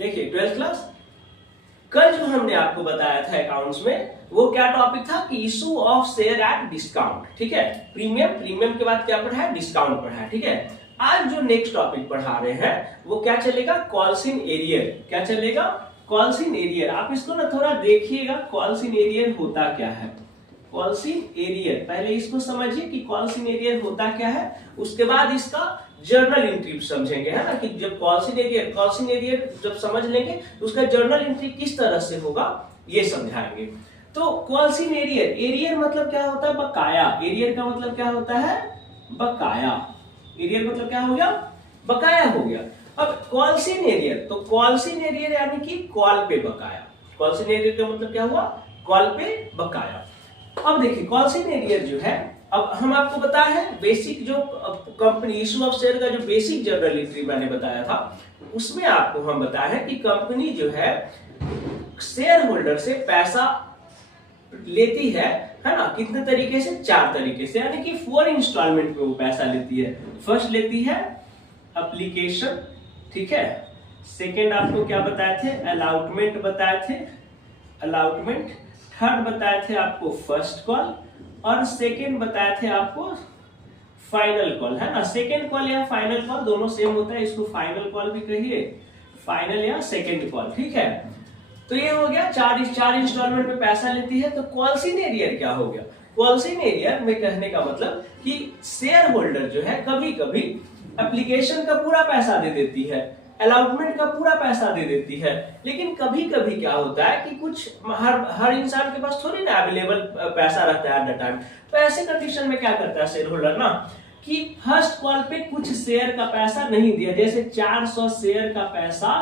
देखिए 12th class, कल जो हमने आपको बताया था अकाउंट्स में, वो क्या टॉपिक था कि issue of share at discount, ठीक है। प्रीमियम के बाद क्या पढ़ा है, डिस्काउंट पढ़ा है, ठीक है। आज जो नेक्स्ट टॉपिक पढ़ा रहे हैं वो क्या चलेगा, कॉल्स इन एरियर। क्या चलेगा, कॉल्स इन एरियर। आप इसको ना थोड़ा देखिएगा, कॉल्स इन एरियर होता क्या है। कॉल्स इन एरियर, पहले इसको समझिए कि कॉल्स इन एरियर होता क्या है, उसके बाद इसका जर्नल एंट्री समझेंगे, है ना, कि जब कॉल्स इन एरियर जब समझ लेंगे तो उसका जर्नल एंट्री किस तरह से होगा ये समझाएंगे। तो कॉल्स इन एरियर मतलब क्या होता है, बकाया। एरियर का मतलब क्या होता है, बकाया। एरियर मतलब क्या हो गया, बकाया हो गया। अब कॉल्स इन एरियर, तो कॉल्स इन एरियर यानी कि कॉल पे बकाया। कॉल्स इन एरियर का मतलब क्या हुआ, कॉल पे बकाया। अब देखिए कॉल्स इन एरियर जो है, अब हम आपको बताया है बेसिक जो कंपनी इशू ऑफ शेयर का जो बेसिक जर्नल एंट्री मैंने बताया था, उसमें आपको हम बताया है कि कंपनी जो है शेयर होल्डर से पैसा लेती है ना, कितने तरीके से, 4 तरीके से, यानी कि 4 इंस्टॉलमेंट में वो पैसा लेती है। फर्स्ट लेती है एप्लीकेशन, ठीक है। सेकेंड आपको क्या बताए थे, अलॉटमेंट बताए थे, अलॉटमेंट। थर्ड बताए थे आपको फर्स्ट कॉल, और सेकेंड बताए थे आपको फाइनल कॉल, है ना। सेकेंड कॉल या फाइनल कॉल दोनों सेम होता है, इसको फाइनल कॉल भी कहिए, फाइनल या सेकेंड कॉल, ठीक है। तो ये हो गया 4 इंस्टॉलमेंट में पैसा लेती है। तो कॉल्स इन एरियर क्या हो गया, कॉल्स इन एरियर में कहने का मतलब कि शेयर होल्डर जो है कभी कभी एप्लीकेशन का पूरा पैसा दे देती है, अलॉटमेंट का पूरा पैसा दे देती है, लेकिन कभी कभी क्या होता है कि कुछ हर इंसान के पास थोड़ी ना अवेलेबल पैसा रहता है एट द टाइम। तो ऐसे कंडीशन में क्या करता है शेयर होल्डर ना, कि फर्स्ट कॉल पे कुछ शेयर का पैसा नहीं दिया, जैसे 400 शेयर का पैसा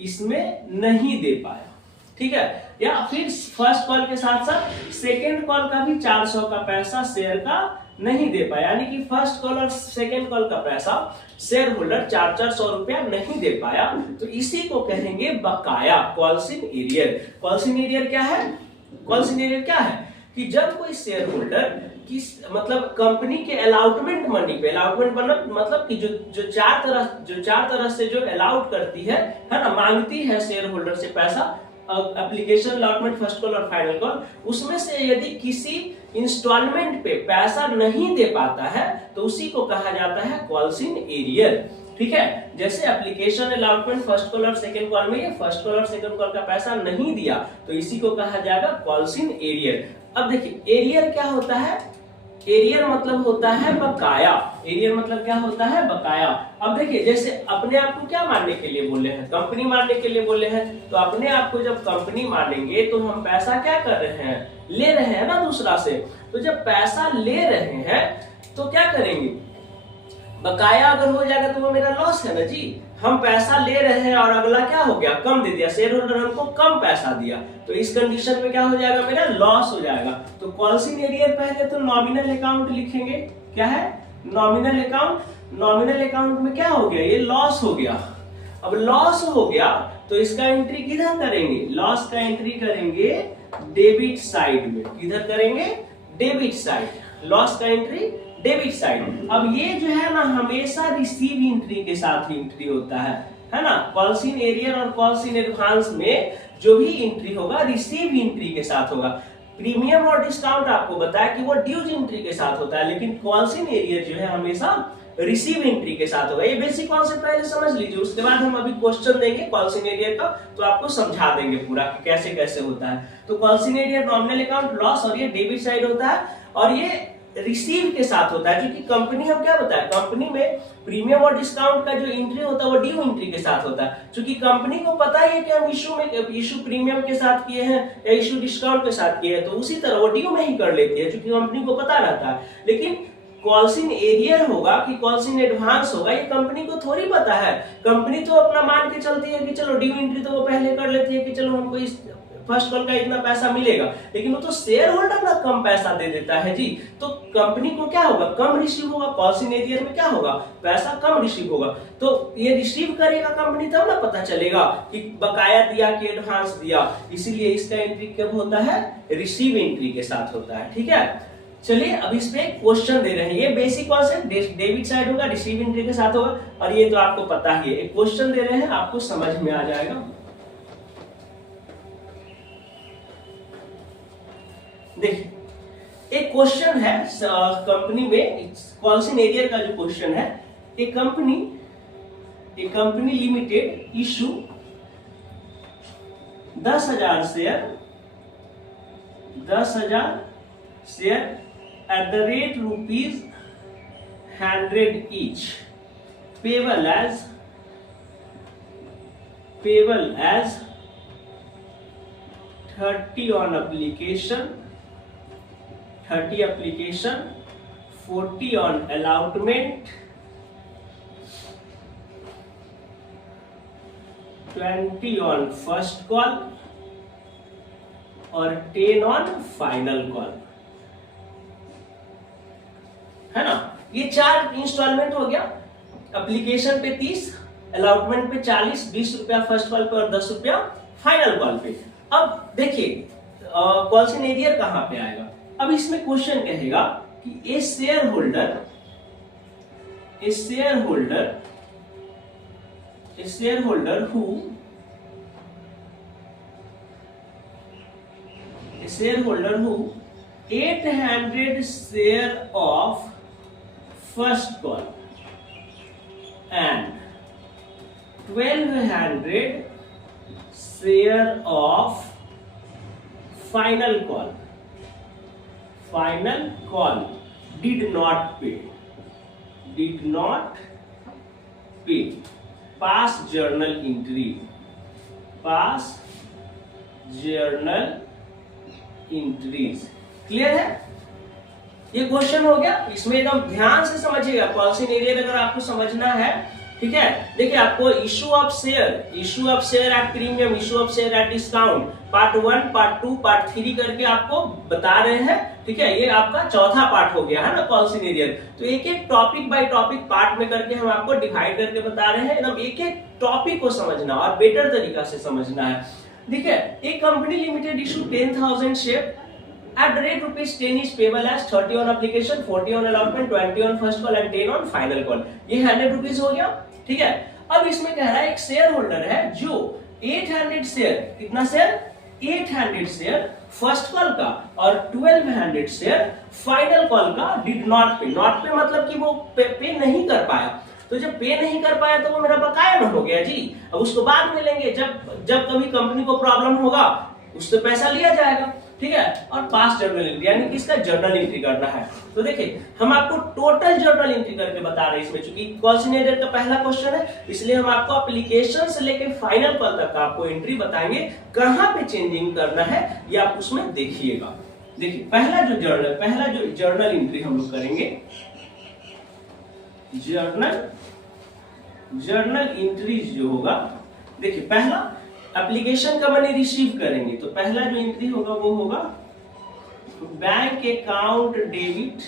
इसमें नहीं दे पाया, ठीक है। या फिर फर्स्ट कॉल के साथ साथ सेकेंड कॉल का भी 400 का पैसा शेयर का नहीं दे पाया, यानी कि फर्स्ट कॉल और सेकेंड कॉल का पैसा शेयर होल्डर 400 रुपया नहीं दे पाया, तो इसी को कहेंगे बकाया, calls in arrear. Calls in arrear क्या है, कॉल्स इन एरियर क्या है कि जब कोई शेयर होल्डर किस मतलब कंपनी के अलॉटमेंट मनी पे, अलॉटमेंट मतलब कि जो चार तरह से जो अलाउट करती है ना, मांगती है शेयर होल्डर से पैसा, एप्लीकेशन, अलॉटमेंट, फर्स्ट कॉल और फाइनल कॉल, उसमें से यदि किसी इंस्टॉलमेंट पे पैसा नहीं दे पाता है तो उसी को कहा जाता है कॉल्स इन एरियर, ठीक है। जैसे एप्लीकेशन, अलॉटमेंट, फर्स्ट कॉल और सेकंड कॉल में ये फर्स्ट कॉल और सेकंड कॉल का पैसा नहीं दिया तो इसी को कहा जाएगा कॉल्स इन एरियर। अब देखिए एरियर क्या होता है, एरियर मतलब होता है बकाया। एरियर मतलब क्या होता है, बकाया। अब देखिए जैसे अपने आप को क्या मानने के लिए बोले हैं, कंपनी मानने के लिए बोले हैं, तो अपने आप को जब कंपनी मानेंगे तो हम पैसा क्या कर रहे हैं, ले रहे हैं ना दूसरा से। तो जब पैसा ले रहे हैं तो क्या करेंगे, बकाया अगर हो जाएगा तो वो मेरा लॉस है ना जी। हम पैसा ले रहे हैं और अगला क्या हो गया, कम दे दिया, शेयर होल्डर हमको कम पैसा दिया, तो इस कंडीशन में क्या हो जाएगा, मेरा लॉस हो जाएगा। तो कॉल्स इन एरियर पहले तो नॉमिनल अकाउंट लिखेंगे, क्या है, नॉमिनल अकाउंट। नॉमिनल अकाउंट में क्या हो गया, ये लॉस हो गया। अब लॉस हो गया तो इसका एंट्री किधर करेंगे, लॉस का एंट्री करेंगे डेबिट साइड में। किधर करेंगे, डेबिट साइड। लॉस का एंट्री डेबिट साइड। अब ये जो है ना हमेशा रिसीव एंट्री के साथ ही एंट्री होता है ना। कॉल्स इन एरियर और कॉल्स इन एडवांस में जो भी एंट्री होगा रिसीव एंट्री के साथ होगा। प्रीमियम और डिस्काउंट आपको बताया कि वो ड्यूज एंट्री के साथ होता है, लेकिन कॉल्स इन एरियर जो है हमेशा रिसीव एंट्री के साथ होगा। ये बेसिक कॉन्सेप्ट पहले समझ लीजिए, उसके बाद हम अभी क्वेश्चन देंगे कॉल्स इन एरियर का, तो आपको समझा देंगे पूरा कि कैसे कैसे होता है। तो calls in arrear nominal account, loss, और ये डेबिट साइड होता है, और ये रिसीव के साथ होता है, क्योंकि कंपनी हम क्या बताया, कंपनी में प्रीमियम और डिस्काउंट का जो एंट्री होता है वो ड्यू एंट्री के साथ होता है। क्योंकि कंपनी को पता है कि हम इशू प्रीमियम के साथ किए हैं या इशू डिस्काउंट के साथ किए हैं, तो उसी तरह वो ड्यू में ही कर लेती है, क्योंकि कंपनी को पता रहता है। लेकिन कॉल्स इन एरियर होगा कि कॉल्स इन एडवांस होगा, ये कंपनी को थोड़ी पता है। कंपनी तो अपना मान के चलती है कि चलो ड्यू एंट्री तो वो पहले कर लेती है कि चलो हमको इस फर्स्ट कॉल का इतना पैसा मिलेगा, लेकिन वो तो शेयर होल्डर ना कम पैसा दे देता है जी, तो कंपनी को क्या होगा, कम रिसीव होगा। कॉल्स इन एरियर में क्या होगा, पैसा कम रिसीव होगा, तो ये रिसीव करेगा कंपनी तब ना पता चलेगा कि बकाया दिया कि एडवांस दिया। इसीलिए इसका एंट्री कब होता है, रिसीव एंट्री के साथ होता है, ठीक है। चलिए अब इस पे क्वेश्चन दे रहे हैं, ये बेसिक कॉन्सेप्ट, डेबिट साइड होगा, रिसीव एंट्री के साथ होगा, और ये तो आपको पता ही है। एक क्वेश्चन दे रहे हैं, आपको समझ में आ जाएगा। देखिए एक क्वेश्चन है कंपनी में, कॉल्सन एरियर का जो क्वेश्चन है, एक company limited issue 10,000 share at the rate ₹100 each, payable as 30 on application, 40 on allotment, 20 on first call और 10 on फाइनल कॉल, है ना। ये 4 इंस्टॉलमेंट हो गया। एप्लीकेशन पे 30, अलॉटमेंट पे 40, 20 रुपया फर्स्ट कॉल पे और 10 रुपया फाइनल कॉल पे। अब देखिए कॉल्सन एरियर कहां पे आएगा। अब इसमें क्वेश्चन कहेगा कि a shareholder who a shareholder who 800 share of first call and 1200 share of final call did not pay, pass journal entries. Clear है, ये क्वेश्चन हो गया। इसमें एकदम ध्यान से समझिएगा, कॉल्सन एरियर अगर आपको समझना है, ठीक है। देखिए आपको issue of share at premium, issue of share at discount, part 1, part 2, part 3 करके आपको बता रहे हैं, ठीक है। ये आपका चौथा पार्ट हो गया है ना कॉल्सन एरियर। तो एक एक टॉपिक बाय टॉपिक पार्ट में करके हम आपको डिवाइड करके बता रहे हैं। एकदम एक एक टॉपिक को समझना और बेटर तरीका से समझना है। देखिए एक company limited issue 10,000 share at the rate ₹10 is payable as 30 on application, 40 on allotment, 20 on first call and 10 on final call. ये ₹100 हो गया, ठीक है। अब इसमें कह रहा है एक शेयर होल्डर है जो 800 शेयर, कितना शेयर, 800 शेयर फर्स्ट कॉल का और 1200 शेयर फाइनल कॉल का डिड नॉट पे मतलब कि वो पे नहीं कर पाया। तो जब पे नहीं कर पाया तो वो मेरा बकाया में हो गया जी। अब उसको बाद में लेंगे, जब कभी कंपनी को प्रॉब्लम होगा उससे पैसा लिया जाएगा, ठीक है। और पास जर्नल एंट्री यानी कि इसका जर्नल एंट्री करना है। तो देखिए हम आपको टोटल जर्नल एंट्री करके बता रहे हैं इसमें, चूंकि कॉल्सन एरियर का पहला क्वेश्चन है, इसलिए हम आपको एप्लीकेशन से लेकर फाइनल कॉल तक आपको एंट्री बताएंगे, कहां पे चेंजिंग करना है ये आप उसमें देखिएगा। देखिए पहला जो जर्नल एंट्री हम लोग करेंगे, जर्नल एंट्रीज जो होगा, देखिए पहला एप्लीकेशन का मनी रिसीव करेंगे तो पहला जो एंट्री होगा वो होगा bank account debit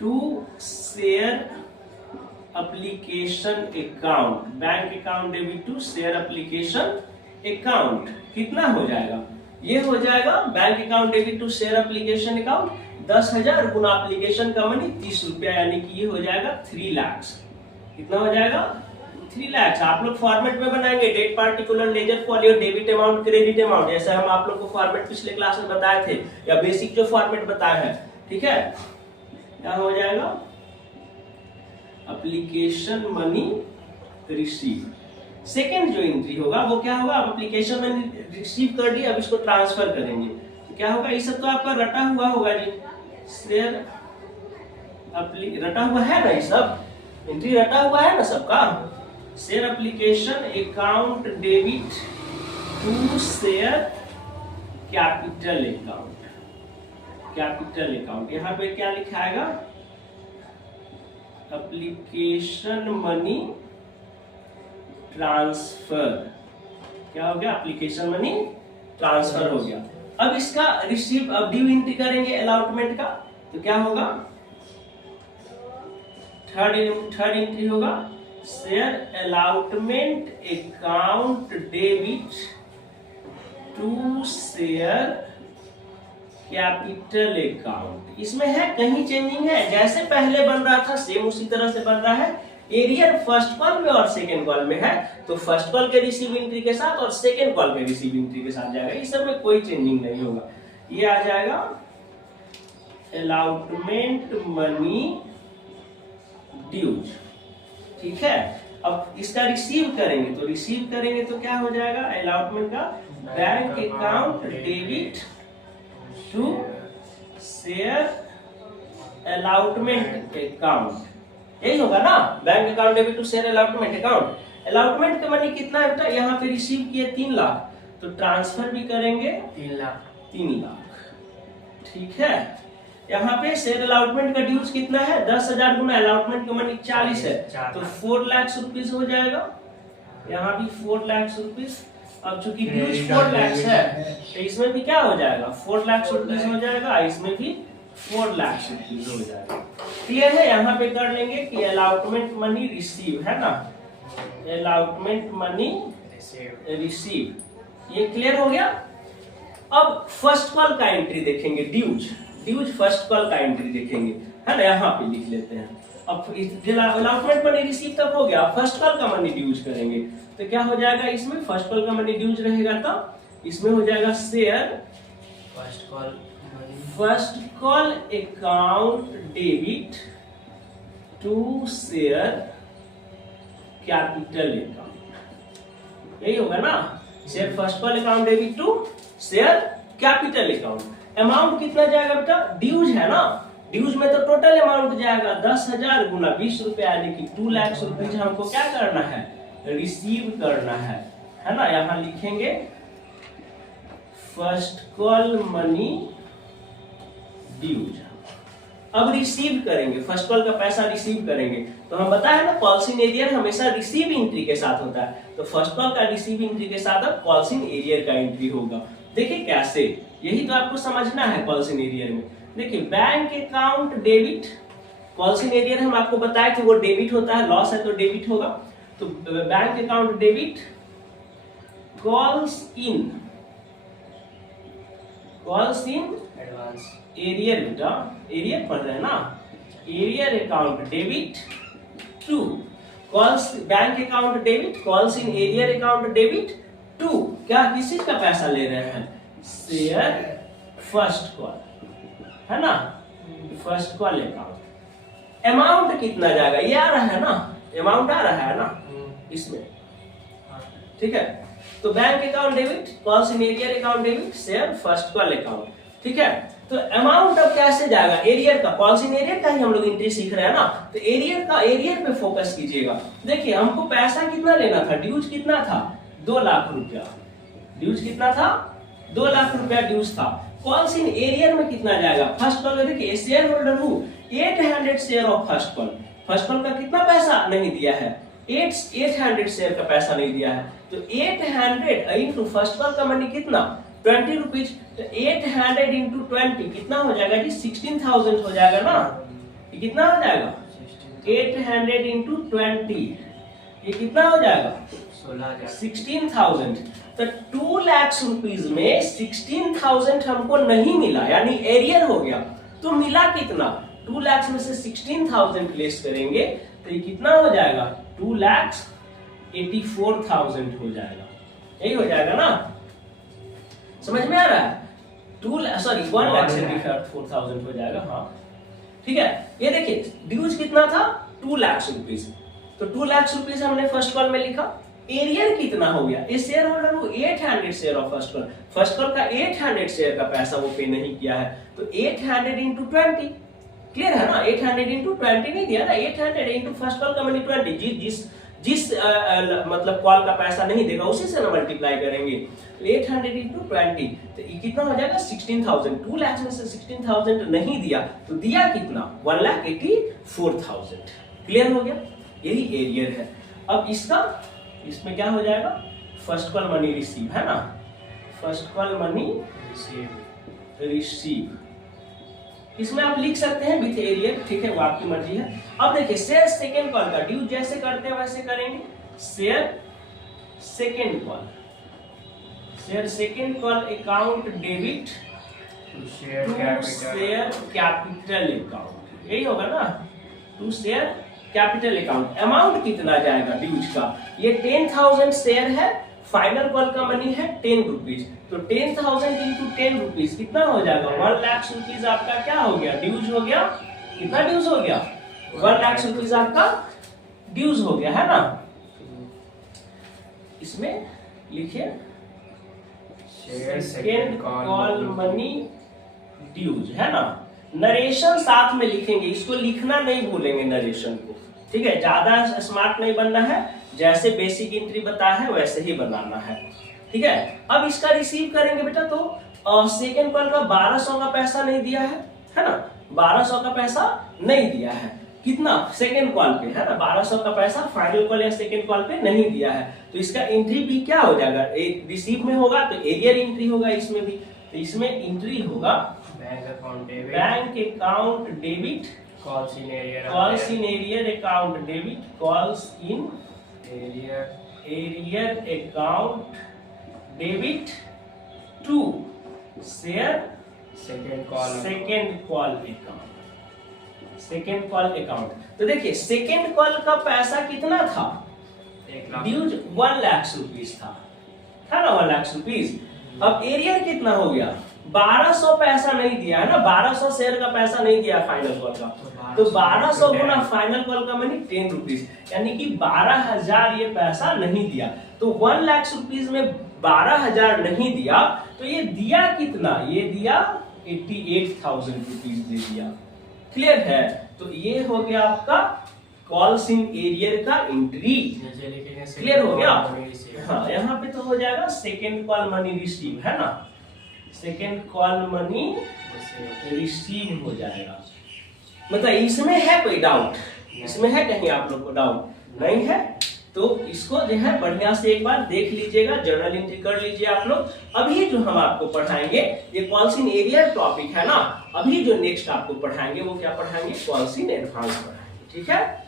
to share application account, bank account debit to share application account. कितना हो जाएगा, ये हो जाएगा bank account debit to share application account 10,000 गुना एप्लीकेशन का मनी 30 रुपया, यानी कि ये हो जाएगा 3 लाख। कितना हो जाएगा, 3 लाख। आप लोग फॉर्मेट में बनाएंगे, date particular ledger folio debit amount credit amount, जैसे हम आप लोग को फॉर्मेट पिछले क्लास में बताए थे, या बेसिक जो फॉर्मेट बताया है, ठीक है। क्या हो जाएगा, एप्लीकेशन मनी रिसीव। सेकेंड जो एंट्री होगा वो क्या होगा, आप एप्लीकेशन मनी रिसीव कर दिए, अब इसको ट्रांसफर करेंगे तो क्या होगा, ये सब तो आपका रटा हुआ होगा जी, शेयर रटा हुआ है ना, ये सब एंट्री रटा हुआ है ना सबका। Share application account debit to share capital account, यहाँ पे क्या लिखाएगा, एप्लीकेशन मनी ट्रांसफर। क्या हो गया, एप्लीकेशन मनी ट्रांसफर हो गया। अब इसका रिसीव, अब ड्यू एंट्री करेंगे अलॉटमेंट का, तो क्या होगा, थर्ड एंट्री होगा share allotment account debit to share capital account. इसमें है कहीं चेंजिंग है, जैसे पहले बन रहा था सेम उसी तरह से बन रहा है। एरियर फर्स्ट कॉल में और सेकेंड कॉल में है, तो फर्स्ट कॉल के रिसीव एंट्री के साथ और सेकेंड कॉल के रिसीव एंट्री के साथ जाएगा, इस सब में कोई चेंजिंग नहीं होगा। ये आ जाएगा अलॉटमेंट मनी ड्यूज, ठीक है। अब इसका रिसीव करेंगे, तो रिसीव करेंगे तो क्या हो जाएगा, अलॉटमेंट का bank account debit to share allotment account, यही होगा ना, bank account debit to share allotment account. Allotment का मनी कितना है बेटा, यहाँ पे रिसीव किए 3 लाख, तो ट्रांसफर भी करेंगे 3 लाख, ठीक है। यहाँ पे शेयर अलॉटमेंट का ड्यूज कितना है, 10,000 गुना अलॉटमेंट का मनी 40 है, तो 4 लाख रुपीज हो जाएगा। यहाँ भी 4 लाख रुपीज। अब चूंकि ड्यूज 4 लाख है, तो इसमें भी क्या हो जाएगा, 4 लाख रुपीज हो जाएगा, इसमें भी 4 लाख रुपीज हो जाएगा। क्लियर है। यहाँ पे कर लेंगे कि अलॉटमेंट मनी रिसीव, है ना, अलॉटमेंट मनी रिसीव, ये क्लियर हो गया। अब फर्स्ट कॉल का एंट्री देखेंगे, ड्यूज फर्स्ट कॉल का एंट्री देखेंगे, है ना, यहाँ पे लिख लेते हैं। अब अलॉटमेंट मनी रिसीव तक हो गया, फर्स्ट कॉल का मनी ड्यूज करेंगे, तो क्या हो जाएगा, इसमें फर्स्ट कॉल का मनी ड्यूज रहेगा, तो इसमें हो जाएगा share first call account debit to share capital account, यही होगा ना, share first call account debit to share capital account. Amount कितना जाएगा बेटा, ड्यूज है ना, ड्यूज में तो टोटल अमाउंट जाएगा 10,000 गुना 20 रुपया, यानी कि 2 लाख रुपीज हमको क्या करना है, रिसीव करना है ना। यहाँ लिखेंगे फर्स्ट कॉल मनी ड्यूज। अब रिसीव करेंगे, फर्स्ट कॉल का पैसा रिसीव करेंगे, तो हम बताया ना कॉल्स इन एरियर हमेशा रिसीव एंट्री के साथ होता है, तो फर्स्ट कॉल का रिसीव एंट्री के साथ अब कॉल्स इन एरियर का एंट्री होगा। देखिए कैसे, यही तो आपको समझना है कॉल्स इन एरियर में। देखिए bank account debit, calls in arrear हम आपको बताया कि वो डेबिट होता है, लॉस है तो डेबिट होगा, तो bank account debit calls in advance arrear, बेटा एरियर पढ़ रहे हैं ना, arrear account debit to calls bank account debit calls in arrear account debit to, क्या किस चीज का पैसा ले रहे हैं, शेयर फर्स्ट कॉल, है ना, फर्स्ट कॉल अकाउंट। अमाउंट कितना जाएगा, ये आ रहा है ना, अमाउंट आ रहा है ना इसमें, ठीक है। तो bank account debit calls in arrear account debit share first call account, ठीक है। तो अमाउंट अब कैसे जाएगा, एरियर का, कॉल्स इन एरियर का ही हम लोग एंट्री सीख रहे हैं ना, तो एरियर पे फोकस कीजिएगा। देखिए हमको पैसा कितना लेना था, ड्यूज कितना था, 2 लाख रुपया, ड्यूज कितना था, 2 लाख रुपया ड्यूज था। कॉल्स इन एरियर में कितना जाएगा, फर्स्ट कॉल में देखिए शेयर होल्डर हूँ 800 शेयर ऑफ फर्स्ट कॉल का कितना पैसा नहीं दिया है, 800 शेयर का पैसा नहीं दिया है, तो 800 इंटू फर्स्ट कॉल का मनी कितना 20 रुपीज, तो 800 इंटू 20 कितना हो जाएगा जी, 16,000 हो जाएगा ना, ये कितना हो जाएगा 800 इंटू 20, ये कितना हो जाएगा 16,000। तो 2 लाख रुपीज में 16,000 हमको नहीं मिला, यानी एरियर हो गया, तो मिला कितना, 2 लाख में से 16,000 लेस करेंगे तो ये कितना हो जाएगा 2,84,000 हो जाएगा, यही हो जाएगा ना, समझ में आ रहा है, 1,84,000 हो जाएगा, हाँ ठीक है। ये देखिए ड्यूज कितना था 2 लाख रुपीज, तो 2 लाख रुपीज हमने फर्स्ट कॉल में लिखा, एरियर कितना हो गया, ये शेयर होल्डर को 800 शेयर ऑफ फर्स्ट कॉल का 800 शेयर का पैसा वो पे नहीं किया है, तो 800 इंटू 20, क्लियर है ना, 800 इंटू 20 नहीं दिया ना, 800 इंटू फर्स्ट कॉल का मनी 20, जिस मतलब कॉल का पैसा नहीं देगा उसी से ना मल्टीप्लाई करेंगे, तो 800 इंटू 20, तो ये कितना हो जाएगा 16,000, 2 लाख में से 16,000 नहीं दिया, तो दिया कितना 1,84,000, क्लियर हो गया, यही एरियर है। अब इसमें क्या हो जाएगा, फर्स्ट कॉल मनी रिसीव, है ना, फर्स्ट कॉल मनी रिसीव, इसमें आप लिख सकते हैं विथ एरियर, ठीक है, वो आपकी मर्जी है। अब देखिए शेयर सेकेंड कॉल का ड्यू जैसे करते हैं वैसे करेंगे, share second call account debit to share capital account, यही होगा ना, to share capital account. Amount कितना जाएगा ड्यूज का, ये 10,000 शेयर है, फाइनल कॉल का मनी है 10 रुपीज, तो 10,000 इंटू 10 रुपीज कितना हो जाएगा, 1 लाख रुपीज आपका क्या हो गया, ड्यूज हो गया। कितना ड्यूज हो गया, 1 लाख रुपीज आपका ड्यूज हो गया, है ना। इसमें लिखिए सेकेंड कॉल मनी ड्यूज, है ना। नरेशन साथ में लिखेंगे, इसको लिखना नहीं भूलेंगे नरेशन को, ठीक है। ज्यादा स्मार्ट नहीं बनना है, जैसे बेसिक एंट्री बताया है वैसे ही बनाना है, ठीक है। अब इसका रिसीव करेंगे बेटा, तो सेकेंड कॉल का 1200 का पैसा नहीं दिया है ना, 1200 का पैसा नहीं दिया है। कितना, सेकेंड कॉल पे, है ना, 1200 का पैसा फाइनल कॉल या सेकेंड कॉल पे नहीं दिया है, तो इसका एंट्री भी क्या हो जाएगा, रिसीव में होगा तो एरियर एंट्री होगा इसमें भी, तो इसमें एंट्री होगा bank account debit, calls in arrear account debit, calls in arrear account debit to share second call account. तो देखिए सेकेंड कॉल का पैसा कितना था, ड्यूज 1 लाख रुपीज था ना, 1 लाख रुपीज। अब एरियर कितना हो गया, 1200 पैसा नहीं दिया है ना, 1200 शेयर का पैसा नहीं दिया फाइनल कॉल का, तो 1200 गुना फाइनल कॉल का मनी 10 रुपीज, यानी कि 12,000 ये पैसा नहीं दिया। तो 1 लाख रुपीज में 12,000 नहीं दिया, तो ये दिया कितना, ये दिया 88,000 रुपीज दे दिया। क्लियर है, तो ये हो गया आपका कॉल्स इन एरियर का एंट्री। क्लियर हो गया, हाँ। यहाँ पे तो हो जाएगा सेकेंड कॉल मनी रिसीव, है ना, सेकेंड कॉल मनी रिसीव हो जाएगा। मतलब इसमें है कोई डाउट, इसमें है कहीं आप लोग को डाउट नहीं है, तो इसको जो है बढ़िया से एक बार देख लीजिएगा, जर्नल एंट्री कर लीजिए आप लोग। अभी जो हम आपको पढ़ाएंगे ये कॉल्स इन एरियर टॉपिक है ना, अभी जो नेक्स्ट आपको पढ़ाएंगे वो क्या पढ़ाएंगे, कॉल्स इन एडवांस पढ़ाएंगे, ठीक है।